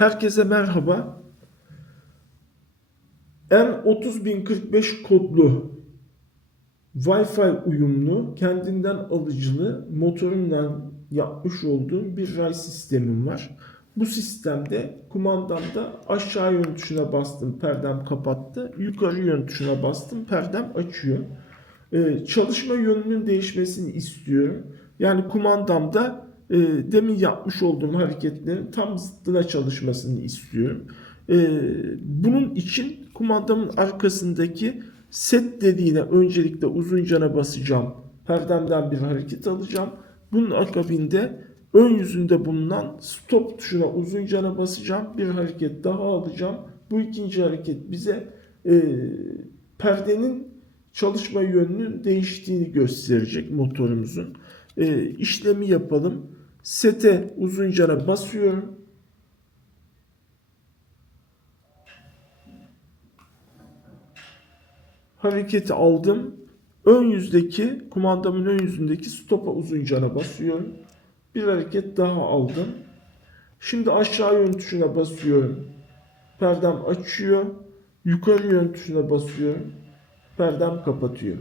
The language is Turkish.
Herkese merhaba. M30045 kodlu Wi-Fi uyumlu, kendinden alıcılı, motorundan yapmış olduğum bir ray sistemim var. Bu sistemde kumandamda aşağı yön tuşuna bastım, perdem kapattı. Yukarı yön tuşuna bastım, perdem açıyor. Ee, çalışma yönünün değişmesini istiyorum. Yani kumandamda e, demin yapmış olduğum hareketlerin tam zıttına çalışmasını istiyorum. Ee, bunun için kumandamın arkasındaki set dediğine öncelikle uzun cana basacağım. Perdemden bir hareket alacağım. Bunun akabinde ön yüzünde bulunan stop tuşuna uzun cana basacağım. Bir hareket daha alacağım. Bu ikinci hareket bize e, perdenin çalışma yönünün değiştiğini gösterecek motorumuzun. E, işlemi yapalım. Sete uzun cana basıyorum. hareketi aldım. Ön yüzdeki kumandamın ön yüzündeki stopa uzun cana basıyorum. Bir hareket daha aldım. Şimdi aşağı yön tuşuna basıyorum. Perdem açıyor. Yukarı yön tuşuna basıyorum. Perdem kapatıyor.